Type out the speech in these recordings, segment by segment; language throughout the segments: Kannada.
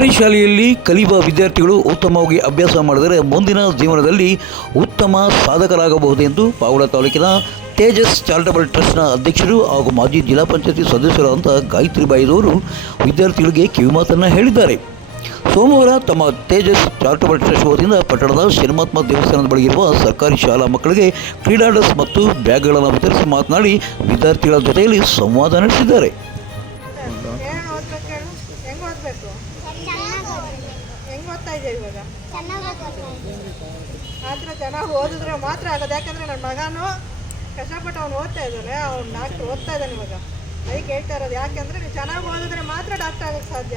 ಸರ್ಕಾರಿ ಶಾಲೆಯಲ್ಲಿ ಕಲಿಯುವ ವಿದ್ಯಾರ್ಥಿಗಳು ಉತ್ತಮವಾಗಿ ಅಭ್ಯಾಸ ಮಾಡಿದರೆ ಮುಂದಿನ ಜೀವನದಲ್ಲಿ ಉತ್ತಮ ಸಾಧಕರಾಗಬಹುದೆಂದು ಪಾವಗಡ ತಾಲೂಕಿನ ತೇಜಸ್ ಚಾರಿಟಬಲ್ ಟ್ರಸ್ಟ್ನ ಅಧ್ಯಕ್ಷರು ಹಾಗೂ ಮಾಜಿ ಜಿಲ್ಲಾ ಪಂಚಾಯತಿ ಸದಸ್ಯರಾದಂಥ ಗಾಯತ್ರಿಬಾಯಿರವರು ವಿದ್ಯಾರ್ಥಿಗಳಿಗೆ ಕಿವಿಮಾತನ್ನು ಹೇಳಿದ್ದಾರೆ. ಸೋಮವಾರ ತಮ್ಮ ತೇಜಸ್ ಚಾರಿಟಬಲ್ ಟ್ರಸ್ಟ್ ವತಿಯಿಂದ ಪಟ್ಟಣದ ಶನಿಮಹಾತ್ಮ ದೇವಸ್ಥಾನದ ಬಳಿಯಿರುವ ಸರ್ಕಾರಿ ಶಾಲಾ ಮಕ್ಕಳಿಗೆ ಕ್ರೀಡಾ ಡ್ರೆಸ್ ಮತ್ತು ಬ್ಯಾಗ್ಗಳನ್ನು ವಿತರಿಸಿ ಮಾತನಾಡಿ ವಿದ್ಯಾರ್ಥಿಗಳ ಜೊತೆಯಲ್ಲಿ ಸಂವಾದ ನಡೆಸಿದ್ದಾರೆ. ಆದ್ರೆ ಚೆನ್ನಾಗಿ ಓದಿದ್ರೆ ಮಾತ್ರ ಆಗೋದು. ಯಾಕಂದರೆ ನನ್ನ ಮಗನೂ ಕಷ್ಟಪಟ್ಟು ಅವ್ನು ಓದ್ತಾ ಇದ್ದಾನೆ, ಅವ್ನು ಡಾಕ್ಟ್ರ್ ಓದ್ತಾ ಇದ್ದಾನೆ ಇವಾಗ. ಅದಕ್ಕೆ ಹೇಳ್ತಾ ಇರೋದು, ಯಾಕೆಂದರೆ ನೀವು ಚೆನ್ನಾಗಿ ಓದಿದ್ರೆ ಮಾತ್ರ ಡಾಕ್ಟ್ರ್ ಆಗೋಕ್ಕೆ ಸಾಧ್ಯ.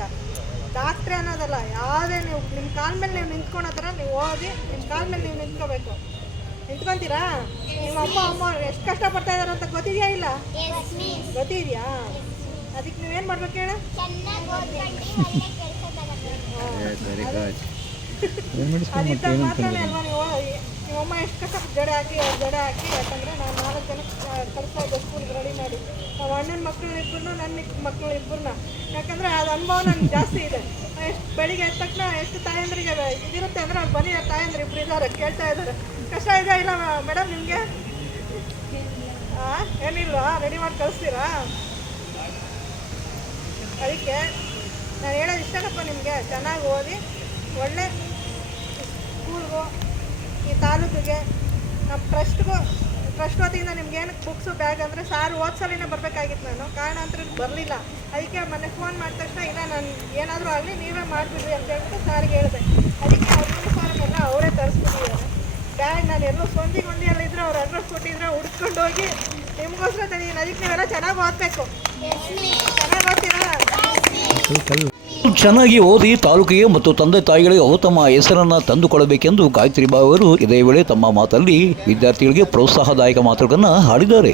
ಡಾಕ್ಟ್ರೇ ಅನ್ನೋದಲ್ಲ, ಯಾವುದೇ ನೀವು ನಿಮ್ಮ ಕಾಲ ಮೇಲೆ ನೀವು ನಿಂತ್ಕೊಳೋ ಥರ ನೀವು ಓದಿ ನಿಮ್ಮ ಕಾಲ ಮೇಲೆ ನೀವು ನಿಂತ್ಕೋಬೇಕು. ನಿಂತ್ಕೊತೀರಾ? ನಿಮ್ಮ ಅಮ್ಮ ಎಷ್ಟು ಕಷ್ಟಪಡ್ತಾ ಇದ್ದಾರೆ ಅಂತ ಗೊತ್ತಿದೆಯಾ? ಇಲ್ಲ ಗೊತ್ತಿದೆಯಾ? ಅದಕ್ಕೆ ನೀವೇನು ಮಾಡ್ಬೇಕು ಹೇಳು? ಅದಿದ್ದಾಗ ಮಾತ್ರನೇ ಅಲ್ವಾ ನಿಮ್ಮಮ್ಮ ಎಷ್ಟು ಕಷ್ಟಪಟ್ಟು ಜಡೆ ಹಾಕಿ, ಯಾಕಂದರೆ ನಾನು 4 ಜನಕ್ಕೆ ಕಲಿಸ್ತಾ ಇದ್ದೆ ಸ್ಕೂಲ್ಗೆ ರೆಡಿ ಮಾಡಿ. ನಾವು ಅಣ್ಣನ ಮಕ್ಕಳು ಇಬ್ಬರನ್ನ, ನನ್ನ ಮಕ್ಕಳು ಇಬ್ಬರನ್ನ. ಯಾಕಂದರೆ ಅದು ಅನುಭವ ನನಗೆ ಜಾಸ್ತಿ ಇದೆ. ಎಷ್ಟು ಬೆಳಿಗ್ಗೆ ಎದ್ದ ತಕ್ಷಣ ಎಷ್ಟು ತಾಯಂದ್ರಿಗೆ ಇದಿರುತ್ತೆ ಅಂದರೆ ಅವ್ರು ಬನ್ನಿ ತಾಯಂದ್ರೆ ಇಬ್ಬರು ಇದ್ದಾರೆ, ಕೇಳ್ತಾ ಇದ್ದಾರೆ. ಕಷ್ಟ ಇದೆ ಇಲ್ಲ ಮೇಡಮ್ ನಿಮಗೆ? ಏನಿಲ್ವಾ? ರೆಡಿ ಮಾಡಿ ಕಳಿಸ್ತೀರಾ? ಅದಕ್ಕೆ ನಾನು ಹೇಳೋದು ಇಷ್ಟನಪ್ಪ ನಿಮಗೆ, ಚೆನ್ನಾಗಿ ಓದಿ ಒಳ್ಳೆ ಸ್ಕೂಲ್ಗೂ ಈ ತಾಲೂಕಿಗೆ ನಮ್ಮ ಟ್ರಸ್ಟ್ ವತಿಯಿಂದ ನಿಮ್ಗೇನು ಬುಕ್ಸು ಬ್ಯಾಗ್ ಅಂದರೆ ಸಾರು ಓದ್ಸಲಿನೇ ಬರಬೇಕಾಗಿತ್ತು. ನಾನು ಕಾರಣಾಂತರಕ್ಕೆ ಬರಲಿಲ್ಲ. ಅದಕ್ಕೆ ಮೊನ್ನೆ ಫೋನ್ ಮಾಡಿದ ತಕ್ಷಣ ಇಲ್ಲ ನಾನು ಏನಾದರೂ ಆಗಲಿ ನೀವೇ ಮಾಡಿಬಿಡ್ರಿ ಅಂತ ಹೇಳ್ಬಿಟ್ಟು ಸಾರಿಗೆ ಹೇಳಿದೆ. ಅದಕ್ಕೆ ಅವ್ರ ಯೂನಿಫಾರ್ಮೆಲ್ಲ ಅವರೇ ತರಿಸ್ಬಿಟ್ಟಿದ್ದಾರೆ. ಬ್ಯಾಗ್ ನಾನು ಎಲ್ಲೋ ಸಂದಿಗೊಂದಿಯಲ್ಲ ಇದ್ದರೆ ಅವ್ರು ಅಡ್ರೆಸ್ ಕೊಟ್ಟಿದ್ರೆ ಹುಡ್ಕೊಂಡು ಹೋಗಿ ನಿಮಗೋಸ್ಕರ ತಂದಿದ್ದೀನಿ. ಅದಕ್ಕೆ ನೀವೆಲ್ಲ ಚೆನ್ನಾಗಿ ಓದಬೇಕು. ಚೆನ್ನಾಗಿ ಓದ್ತೀರಾ? ಚೆನ್ನಾಗಿ ಓದಿ ತಾಲೂಕಿಗೆ ಮತ್ತು ತಂದೆ ತಾಯಿಗಳಿಗೆ ಉತ್ತಮ ಹೆಸರನ್ನು ತಂದುಕೊಡಬೇಕೆಂದು ಗಾಯತ್ರಿಬಾಯಿ ಅವರು ಇದೇ ವೇಳೆ ತಮ್ಮ ಮಾತಲ್ಲಿ ವಿದ್ಯಾರ್ಥಿಗಳಿಗೆ ಪ್ರೋತ್ಸಾಹದಾಯಕ ಮಾತುಗಳನ್ನು ಆಡಿದ್ದಾರೆ.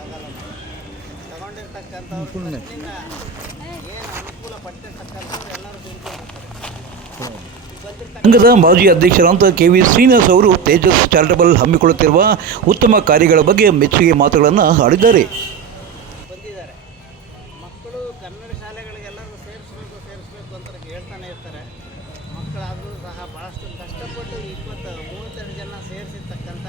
ಸಂಘದ ಮಾಜಿ ಅಧ್ಯಕ್ಷರಾದಂಥ KV ಶ್ರೀನಿವಾಸ್ ಅವರು ತೇಜಸ್ ಚಾರಿಟಬಲ್ ಹಮ್ಮಿಕೊಳ್ಳುತ್ತಿರುವ ಉತ್ತಮ ಕಾರ್ಯಗಳ ಬಗ್ಗೆ ಮೆಚ್ಚುಗೆ ಮಾತುಗಳನ್ನು ಆಡಿದ್ದಾರೆ. ಮಕ್ಕಳು ಕನ್ನಡ ಶಾಲೆಗಳಿಗೆಲ್ಲರೂ ಸೇರಿಸ್ಬೇಕು ಅಂತ ಹೇಳ್ತಾನೆ ಇರ್ತಾರೆ. ಮಕ್ಕಳಾದರೂ ಸಹ ಭಾಳಷ್ಟು ಕಷ್ಟಪಟ್ಟು 20-32 ಜನ ಸೇರಿಸಿರ್ತಕ್ಕಂಥ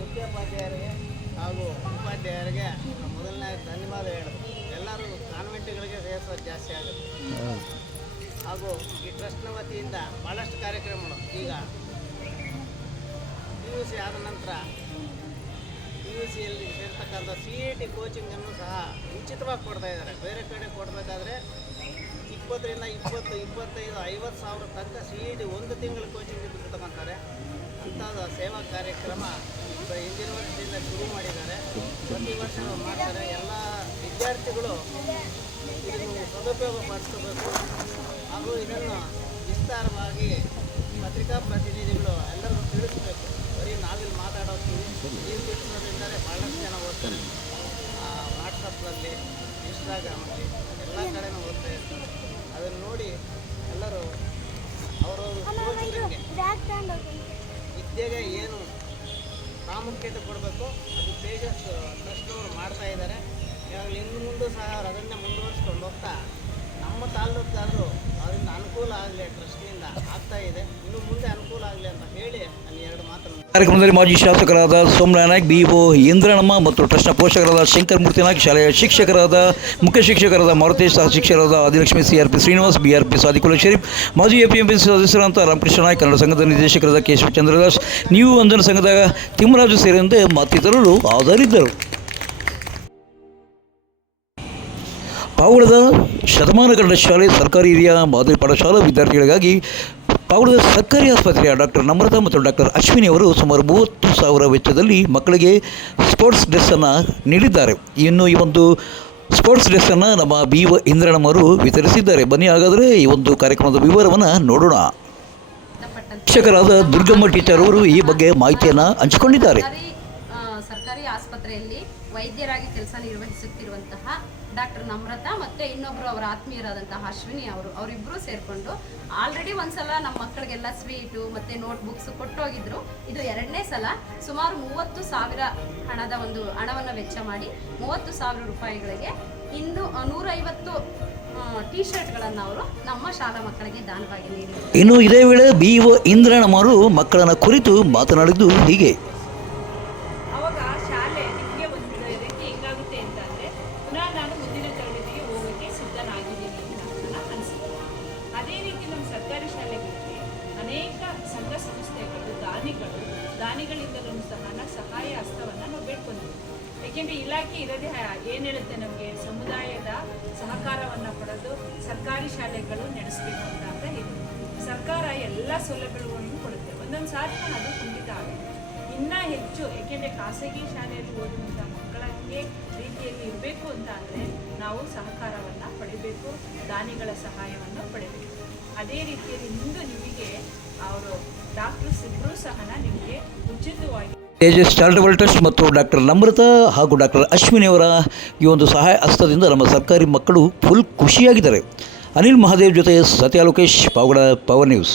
ಮುಖ್ಯೋಪಾಧ್ಯಾಯರಿಗೆ ಹಾಗೂ ಉಪಾಧ್ಯಾಯರಿಗೆ ಮೊದಲನೇ ಧನ್ಯವಾದ ಹೇಳೋದು. ಎಲ್ಲರೂ ಕಾನ್ವೆಂಟ್ಗಳಿಗೆ ಸೇರಿಸೋದು ಜಾಸ್ತಿ ಆಗುತ್ತೆ. ಹಾಗೂ ಈ ಟ್ರಸ್ಟ್ನ ವತಿಯಿಂದ ಭಾಳಷ್ಟು ಕಾರ್ಯಕ್ರಮಗಳು ಈಗ PUC ಆದ ನಂತರ PUCಯಲ್ಲಿ ಸೇರ್ತಕ್ಕಂಥ CET ಕೋಚಿಂಗನ್ನು ಸಹ ಉಚಿತವಾಗಿ ಕೊಡ್ತಾ ಇದ್ದಾರೆ. ಬೇರೆ ಕಡೆ ಕೊಡಬೇಕಾದ್ರೆ 20 ರಿಂದ 20, 25, 50 ಸಾವಿರ ತನಕ CET ಒಂದು ತಿಂಗಳ ಕೋಚಿಂಗ್ ದುಡ್ಡು ತಗೊತಾರೆ. ಅಂಥದ್ದು ಸೇವಾ ಕಾರ್ಯಕ್ರಮ ಹಿಂದಿನ ವರ್ಷದಿಂದ ಶುರು ಮಾಡಿದ್ದಾರೆ. ಪ್ರತಿ ವರ್ಷ ಮಾಡ್ತಾರೆ. ಎಲ್ಲ ವಿದ್ಯಾರ್ಥಿಗಳು ಇದನ್ನು ಸದುಪಯೋಗ ಪಡಿಸ್ಕೋಬೇಕು. ಹಾಗೂ ಇದನ್ನು ವಿಸ್ತಾರವಾಗಿ ಪತ್ರಿಕಾ ಪ್ರತಿನಿಧಿಗಳು ಎಲ್ಲರಿಗೂ ತಿಳಿಸ್ಬೇಕು. ಬರೀ ನಾವಿಲ್ಲಿ ಮಾತಾಡೋಗ್ತೀವಿ, ನೀವು ತಿಳಿಸೋದ್ರಿಂದಲೇ ಭಾಳಷ್ಟು ಜನ ಓದ್ತಾರೆ. ವಾಟ್ಸಪ್ನಲ್ಲಿ, ಇನ್ಸ್ಟಾಗ್ರಾಮಲ್ಲಿ ಎಲ್ಲ ಕಡೆನೂ ಓದ್ತಾ ಇರ್ತಾರೆ. ಅದನ್ನು ನೋಡಿ ಎಲ್ಲರೂ ಅವರವರು ವಿದ್ಯೆಗೆ ಏನು ಪ್ರಾಮುಖ್ಯತೆ ಕೊಡಬೇಕು ಅದು ತೇಜಸ್ ಟ್ರಸ್ಟ್ನವರು ಮಾಡ್ತಾ ಇದ್ದಾರೆ. ಈಗಾಗಲೇ ಇನ್ನು ಮುಂದೆ ಸಹ ಅದನ್ನೇ ಮುಂದುವರಿಸ್ಕೊಂಡು ಹೋಗ್ತಾ ನಮ್ಮ ತಾಲೂಕಾದರೂ ಅದರಿಂದ ಅನುಕೂಲ ಆಗಲಿ, ಟ್ರಸ್ಟ್ನಿಂದ ಆಗ್ತಾ ಇದೆ, ಇನ್ನು ಮುಂದೆ ಅನುಕೂಲ ಆಗಲಿ ಅಂತ ಹೇಳಿ ಅಲ್ಲಿ 2 ಮಾತನ್ನು. ಕಾರ್ಯಕ್ರಮದಲ್ಲಿ ಮಾಜಿ ಶಾಸಕರಾದ ಸೋಮನಾಯಕ್, BO ಇಂದ್ರಣ್ಣ ಮತ್ತು ಟ್ರಸ್ಟ್ನ ಪೋಷಕರಾದ ಶಂಕರ್ ಮೂರ್ತಿನಾಯಕ್, ಶಾಲೆಯ ಶಿಕ್ಷಕರಾದ ಮುಖ್ಯ ಶಿಕ್ಷಕರಾದ ಮಾರುತೇಶ್, ಸಹ ಶಿಕ್ಷಕರಾದ ಆದಿಲಕ್ಷ್ಮಿ, CRP ಶ್ರೀನಿವಾಸ್, BRP ಸಾದಿಕುಲ್ ಶರೀಫ್, ಮಾಜಿ APMP ಸದಸ್ಯರಾದಂಥ ರಾಮಕೃಷ್ಣ ನಾಯ್ಕ್, ಕನ್ನಡ ಸಂಘದ ನಿರ್ದೇಶಕರಾದ ಕೇಶವ ಚಂದ್ರದಾಸ್, ನ್ಯೂ ವಂದನ ಸಂಘದ ತಿಮ್ಮರಾಜು ಸೇರಿದಂತೆ ಮತ್ತಿತರರು ಹಾಜರಿದ್ದರು. ಪಾವಗಡದ ಶತಮಾನ ಕನ್ನಡ ಶಾಲೆ ಸರ್ಕಾರಿ ಹಿರಿಯ ಮಾದರಿ ಪಾಠಶಾಲಾ ವಿದ್ಯಾರ್ಥಿಗಳಿಗಾಗಿ ಪಾವಗಡದ ಸರ್ಕಾರಿ ಆಸ್ಪತ್ರೆಯ ಡಾಕ್ಟರ್ ನಮ್ರತಾ ಮತ್ತು ಡಾಕ್ಟರ್ ಅಶ್ವಿನಿ ಅವರು ಸುಮಾರು 30,000 ವೆಚ್ಚದಲ್ಲಿ ಮಕ್ಕಳಿಗೆ ಸ್ಪೋರ್ಟ್ಸ್ ಡ್ರೆಸ್ಸನ್ನು ನೀಡಿದ್ದಾರೆ. ಇನ್ನು ಈ ಒಂದು ಸ್ಪೋರ್ಟ್ಸ್ ಡ್ರೆಸ್ಸನ್ನು ನಮ್ಮ BO ಇಂದ್ರಣ್ಣವರು ವಿತರಿಸಿದ್ದಾರೆ. ಬನ್ನಿ ಹಾಗಾದರೆ ಈ ಒಂದು ಕಾರ್ಯಕ್ರಮದ ವಿವರವನ್ನು ನೋಡೋಣ. ಶಿಕ್ಷಕರಾದ ದುರ್ಗಮ್ಮ ಟೀಚರ್ ಅವರು ಈ ಬಗ್ಗೆ ಮಾಹಿತಿಯನ್ನು ಹಂಚಿಕೊಂಡಿದ್ದಾರೆ. ಸರ್ಕಾರಿ ಆಸ್ಪತ್ರೆಯಲ್ಲಿ ವೈದ್ಯರಾಗಿ ಕೆಲಸ ನಿರ್ವಹಿಸುತ್ತಿರುವಂತಹ ಡಾಕ್ಟರ್ ನಮ್ರತಾ ಮತ್ತು ಇನ್ನೊಬ್ಬರು ಅವರ ಆತ್ಮೀಯರಾದಂತಹ ಅಶ್ವಿನಿ ಅವರಿಬ್ಬರು ಸೇರಿಕೊಂಡು ಆಲ್ರೆಡಿ ಒಂದ್ಸಲ ನಮ್ಮ ಮಕ್ಕಳಿಗೆಲ್ಲ ಸ್ವೀಟು ಮತ್ತು ನೋಟ್ಬುಕ್ಸ್ ಕೊಟ್ಟೋಗಿದ್ರು. ಇದು 2ನೇ ಸಲ ಸುಮಾರು 30,000 ಹಣದ ಒಂದು ಹಣವನ್ನು ವೆಚ್ಚ ಮಾಡಿ 30,000 ರೂಪಾಯಿಗಳಿಗೆ ಇನ್ನು 150 ಟೀ ಶರ್ಟ್ಗಳನ್ನು ಅವರು ನಮ್ಮ ಶಾಲಾ ಮಕ್ಕಳಿಗೆ ದಾನವಾಗಿ ನೀಡಿದರು. ಇನ್ನು ಇದೇ ವೇಳೆ BO ಇಂದ್ರಣ್ಣವರು ಮಕ್ಕಳನ್ನ ಕುರಿತು ಮಾತನಾಡಿದ್ದು ಹೀಗೆ. ಅವಾಗ ಶಾಲೆ ನಿಮಗೆ ಒಂದು ರೀತಿ ಹೆಂಗಾಗುತ್ತೆ ಅಂತಂದರೆ ಪುನಃ ನಾನು ಮುಂದಿನ ತರಗತಿಗೆ ಹೋಗೋಕ್ಕೆ ಸಿದ್ಧನಾಗಿದ್ದೀನಿ ಅಂತ ನನಗೆ ಅನಿಸುತ್ತೆ. ಅದೇ ರೀತಿ ನಮ್ಮ ಸರ್ಕಾರಿ ಶಾಲೆಗಳಿಗೆ ಅನೇಕ ಸಂಘ ಸಂಸ್ಥೆಗಳು ದಾನಿಗಳಿಂದಲೂ ಸಹ ಸಹಾಯ ಹಸ್ತವನ್ನು ನಾವು ಬೇಡ್ಕೊಂಡಿದ್ದೀವಿ. ಏಕೆಂದರೆ ಇಲಾಖೆ ಇರೋದೇ ಏನು ಹೇಳುತ್ತೆ, ನಮಗೆ ಸಮುದಾಯದ ಸಹಕಾರವನ್ನು ಪಡೆದು ಸರ್ಕಾರಿ ಶಾಲೆಗಳು ನಡೆಸಬೇಕು ಅಂತ ಇದೆ. ಸರ್ಕಾರ ಎಲ್ಲ ಸೌಲಭ್ಯಗಳನ್ನು ಕೊಡುತ್ತೆ, ಒಂದೊಂದು ಸಾರಿ ಅದು ಖಂಡಿತ ಆಗುತ್ತೆ. ಇನ್ನೂ ಹೆಚ್ಚು, ಏಕೆಂದರೆ ಖಾಸಗಿ ಶಾಲೆಯಲ್ಲಿ ಓದುವಂಥ ಮಕ್ಕಳಿಗೆ ರೀತಿಯಲ್ಲಿ ಇರಬೇಕು ಅಂತ ಅಂದರೆ ನಾವು ಸಹಕಾರವನ್ನು ಪಡಿಬೇಕು, ದಾನಿಗಳ ಸಹಾಯವನ್ನು ಪಡಿಬೇಕು. ಅದೇ ರೀತಿಯಲ್ಲಿ ಇಂದು ನಿಮಗೆ ಅವರು ಡಾಕ್ಟರ್ಸ್ ಇಬ್ಬರೂ ಸಹ ನಿಮಗೆ ಉಚಿತವಾಗಿ ತೇಜಸ್ ಚಾರಿಟಬಲ್ ಟ್ರಸ್ಟ್ ಮತ್ತು ಡಾಕ್ಟರ್ ನಮ್ರತಾ ಹಾಗೂ ಡಾಕ್ಟರ್ ಅಶ್ವಿನಿಯವರ ಈ ಒಂದು ಸಹಾಯ ಹಸ್ತದಿಂದ ನಮ್ಮ ಸರ್ಕಾರಿ ಮಕ್ಕಳು ಫುಲ್ ಖುಷಿಯಾಗಿದ್ದಾರೆ. ಅನಿಲ್ ಮಹಾದೇವ್ ಜೊತೆ ಸತ್ಯ ಲೋಕೇಶ್, ಪಾವಗಡ ಪವರ್ ನ್ಯೂಸ್.